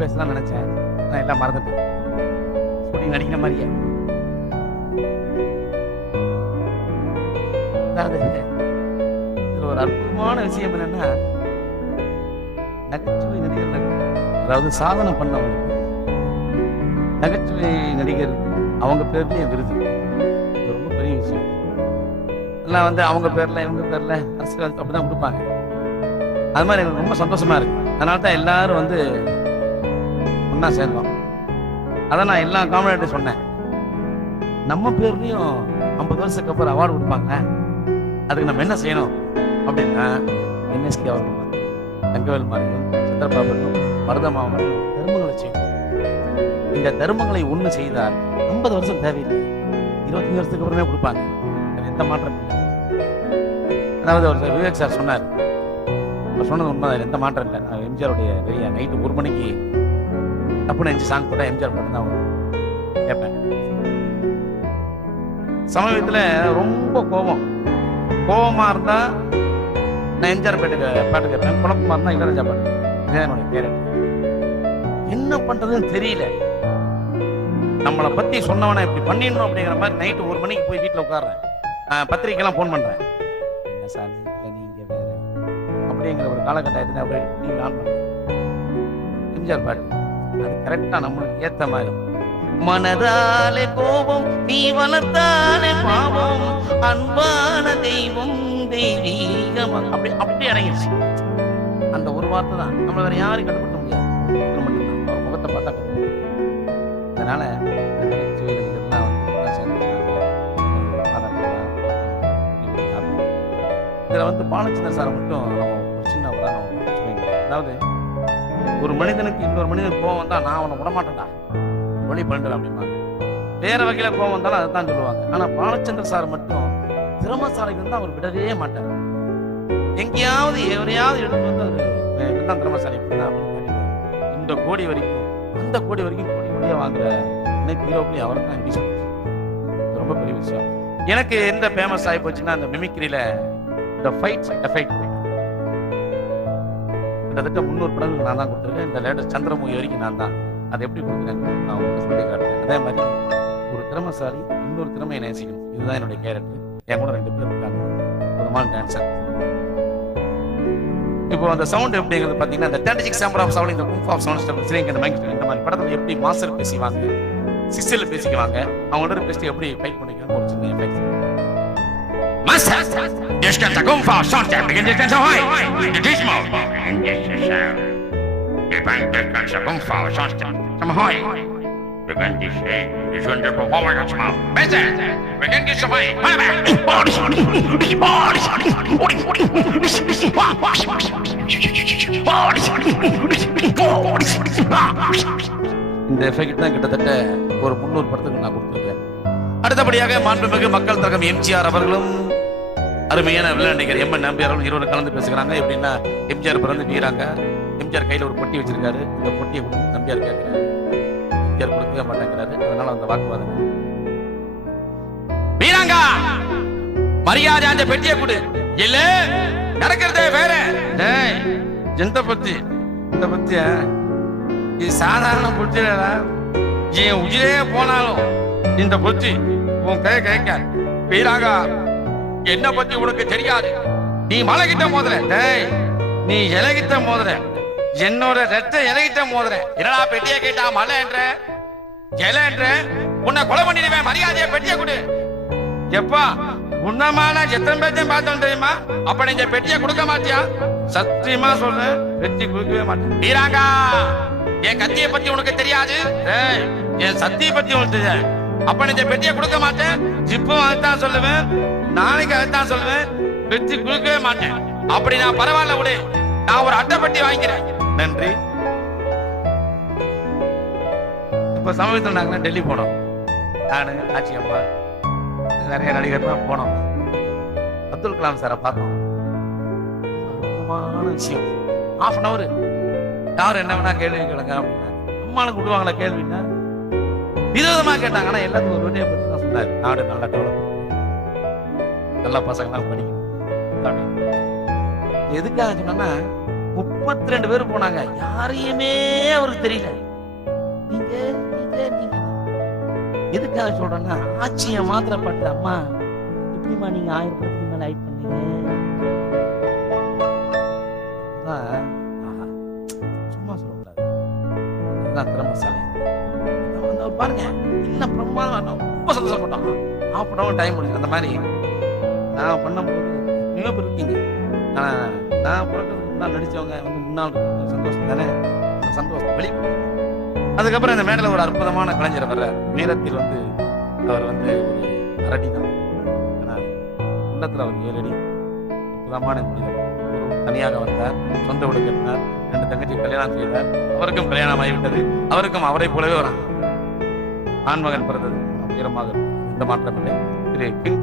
பேசலாம் நினைச்சேன், நான் எல்லாம் மறந்துட்டேன். ஷூட்டிங் நடிக்கிற மாதிரியே. அதாவது இதுல ஒரு அற்புதமான விஷயம் என்னன்னா, நகைச்சுவை நடிகர்கள், அதாவது சாதனை பண்ணவங்க நகைச்சுவை நடிகர் அவங்க பேர்லயே விருது. இது ரொம்ப பெரிய விஷயம். எல்லாம் வந்து அவங்க பேர்ல இவங்க பேர்ல அரசியல் அப்படிதான் கொடுப்பாங்க. அது மாதிரி எனக்கு ரொம்ப சந்தோஷமா இருக்கு. அதனால தான் எல்லாரும் வந்து ஒன்னா சேர்ந்தோம். அதான் நான் எல்லா காமெடியும் சொன்னேன், நம்ம பேர்லயும் 50 வருஷத்துக்கு அப்புறம் அவார்டு கொடுப்பாங்க, அதுக்கு நம்ம என்ன செய்யணும் அப்படின்னா, என்எஸ்கே அவர்களும் தங்கவேல் மாறியும் சந்திரபாபுக்கும் மருதமாவனும் தர்மங்களை செய்யணும். இந்த தர்மங்களை ஒண்ணு செய்தால் 50 வருஷம் தேவையில்லை, 25 வருஷத்துக்கு அப்புறமே கொடுப்பாங்க. எந்த மாற்றம் இல்லை. அதாவது அவர் விவேக் சார் சொன்னார், அவர் சொன்னது உண்மை, எந்த மாற்றம் இல்லை. நான் எம்ஜிஆருடைய பெரிய நைட்டு 1 மணிக்கு தப்பு நினைச்சு சாங் போட்டால் எம்ஜிஆர் பாட்டு தான் கேட்பேன். சமீபத்தில் ரொம்ப கோபமா இருந்தா நான் எம்ஜிஆர் பாட்டு கேட்பேன். குழப்பமா இருந்தா இளையராஜா பாட்டு. இதுதான் என்னுடைய கேரக்டர். என்ன பண்றதுன்னு தெரியல. நம்மளை பத்தி சொன்னவனை இப்படி பண்ணிடணும் அப்படிங்கிற மாதிரி நைட்டு 1 மணிக்கு போய் வீட்டில் உட்கார்றேன். பத்திரிக்கைலாம் போன் பண்றேன், என்ன சார் நீங்க வேற அப்படிங்கிற ஒரு காலகட்டத்தில் அப்படியே டிவி ஆன் பண்றேன். எம்ஜிஆர் பாட்டு அது கரெக்டா நம்மளுக்கு ஏத்த மாதிரி. மனதாலே கோபம் நீ வளர்த்தாலே பாவம், அன்பான தெய்வம் தெய்வீகம், அப்படி அப்படி இறங்கிடுச்சு. அந்த ஒரு வார்த்தை தான் நம்மள வேற யாரும் கண்டுபிடிக்க முடியாது. அவர் முகத்தை பார்த்தா கண்டுபிடிக்கும். அதனால இதுல வந்து பாலச்சந்திரன் சார் மட்டும் நம்ம ஒரு சின்ன உதாரணம் சொல்லுங்க. அதாவது ஒரு மனிதனுக்கு இன்னொரு மனிதனுக்கு கோவம் வந்தா, நான் அவனை விடமாட்டேன்டா வழி பண்ணிடுவேன் அப்படிம்பாங்க. வேற வகையில கோவம் வந்தாலும் அதுதான் சொல்லுவாங்க. ஆனா பாலச்சந்திர சார் மட்டும் திறமசாலைக்கு வந்து அவர் விடவே மாட்டார். எங்கேயாவது எவரையாவது எடுத்து வந்து அவர் தான் திறமசாலை இந்த கோடி வரைக்கும் அந்த கோடி வரைக்கும் கோடி கோடியா வாங்குற எனக்கு ஹீரோக்குள்ளே அவர் தான் இங்கிலீஷ். ரொம்ப பெரிய விஷயம். எனக்கு எந்த ஃபேமஸ் ஆகி போச்சுன்னா, அந்த மிமிக்ரியில இந்த ஃபைட்ஸ் எஃபெக்ட் கிட்டத்தட்ட 300 படங்களுக்கு நான் தான் கொடுத்துருக்கேன். இந்த லேட்டஸ்ட் சந்திரமுகி வரைக்கும் நான் தான். அதை எப்படி கொடுக்குறேன் நான் உங்களுக்கு சொல்லி காட்டுறேன். அதே மாதிரி ஒரு திறமைசாலி இன்னொரு திறமையை நேசிக்கணும். இதுதான் என்னுடைய கேரக்டர். என் கூட 2 பேர் இருக்காங்க, புதுமான டான்சர். இப்போ அந்த சவுண்ட் எப்படிங்கிறது பார்த்தீங்கன்னா, இந்த 36 சாம்பர் ஆஃப் சவுண்ட், இந்த கும்ஃப் ஆஃப் சவுண்ட் ஸ்டெப் ஸ்ரீங்க, இந்த மாதிரி படத்தில் எப்படி மாஸ்டர் பேசிவாங்க, சிஸ்டர்ல பேசிக்குவாங்க, அவங்களோட பேசி எப்படி ஃபைட் பண்ணிக்கிறாங்க ஒரு சின்ன effect. Master, jag ska ta Kung Fu Soundstep, vilken det kan ta höj. Det är små. Det är bara en Kung Fu Soundstep som höj. Det kan inte se. Det är under på hållet som har. Bättre, vilken det som höj. Hör med. இந்த effect தான் கிட்டத்தட்ட ஒரு 300 படத்துக்கு நான் கொடுத்துருக்கேன். அடுத்தபடியாக மாண்புமிகு மக்கள் திலகம் எம்ஜிஆர் அவர்களும் அருமையான வில்லன் நடிகர் எம்.என். நம்பியார் அவர்கள் இருவரும் கலந்து பேசுகிறாங்க. எப்படின்னா, எம்ஜிஆர் பிறந்து வீராங்க, எம்ஜிஆர் கையில ஒரு பொட்டி வச்சிருக்காரு, இந்த பொட்டியை கொடுத்து நம்பியார் கேட்கிறாரு, எம்ஜிஆர் கொடுக்கவே மாட்டேங்கிறாரு. அதனால அந்த வாக்குவாதம். வீராங்கா, மரியாதை அந்த பெட்டியை கொடு. இல்ல நடக்கிறதே வேற. இந்த பத்திய இது சாதாரண பொட்டி இல்லடா, என் உயிரே போனாலும் இந்த பொத்தி உன் கை கேட்க. வீராங்கா, என்ன பத்தி உனக்கு தெரியாது. நீ மலைகிட்ட மோதுற, நீ இலகிட்ட மோதுற, என்னோட ரத்த இலகிட்ட மோதுற. என்னடா பெட்டியை கேட்டா மலை என்ற ஜெல என்ற உன்னை கொலை பண்ணிடுவேன். மரியாதையை பெட்டியை கொடு. எப்பா உன்னமான எத்தனை பேர்த்தையும் பார்த்தோம் தெரியுமா? அப்ப நீங்க பெட்டியை கொடுக்க மாட்டியா? சத்தியமா சொல்றேன், பெட்டி கொடுக்கவே மாட்டேன். வீராங்கா, என் கத்தியை பத்தி உனக்கு தெரியாது. என் சத்தியை பத்தி உனக்கு தெரியாது. அப்ப நீங்க பெட்டியை கொடுக்க மாட்டேன். இப்போ அதுதான் சொல்லுவேன், நாளைக்கு அதுதான் சொல்லுவேன், பெட்டி கொடுக்கவே மாட்டேன். அப்படி நான் பரவாயில்ல விடு, நான் ஒரு அட்டை பெட்டி வாங்கிக்கிறேன். நன்றி. இப்ப சமீபத்தில் நாங்க டெல்லி போனோம். நானு, ஆட்சி அம்மா, நிறைய நடிகர்லாம் போனோம். அப்துல் கலாம் சாரை பார்த்தோம். அற்புதமான விஷயம். 1/2 hour யாரும் என்ன வேணா கேள்வி கேளுங்க அப்படின்னா, அம்மாளுக்கு விடுவாங்களா கேள்வின்னா விதவிதமா கேட்டாங்க. ஆனா எல்லாத்துக்கும் ஒரு விடையை பத்தி தான் சொன்னாரு. நாடு நல்லா டெவலப், நல்ல பசங்க படிக்கணும் அப்படின்னு. எதுக்காக சொன்னா, 32 பேர் போனாங்க. யாரையுமே அவருக்கு தெரியல. நீங்க எதுக்காக சொல்றேன்னா, ஆட்சியை மாத்திர பார்த்து அம்மா எப்படிமா நீங்க 1000 படத்துக்கு மேல ஹைட் பண்ணீங்க? சும்மா சொல்லக்கூடாது. அதுதான் திறமைசாலி. பாருங்க என்ன பிரமாதம், ரொம்ப சந்தோஷப்பட்டான். ஹாஃப் அன் அவர் டைம் முடிஞ்சு. அந்த மாதிரி நான் பண்ணும்போது எத்தனையோ பேர் இருக்கீங்க. நான் பிறக்கிறதுக்கு முன்னால் நடிச்சவங்க வந்து முன்னால் சந்தோஷம் தானே, அந்த சந்தோஷம் வெளிப்படுது. அதுக்கப்புறம் இந்த மேடையில் ஒரு அற்புதமான கலைஞர் வர்றார். உயரத்தில் வந்து அவர் வந்து ஒரு அரடி தான், ஆனால் உள்ளத்தில் அவர் 7 அடி. அற்புதமான மனிதர். ஒரு தனியாக வந்தார், சொந்த வீடு கட்டினார், 2 தங்கச்சி கல்யாணம் செய்தார். அவருக்கும் கல்யாணம் ஆகிவிட்டது. அவருக்கும் அவரை போலவே ஒரு ஆண்மகன் பிறந்தது. உயரமாக எந்த மாற்றம் இல்லை. திரு கிங்கா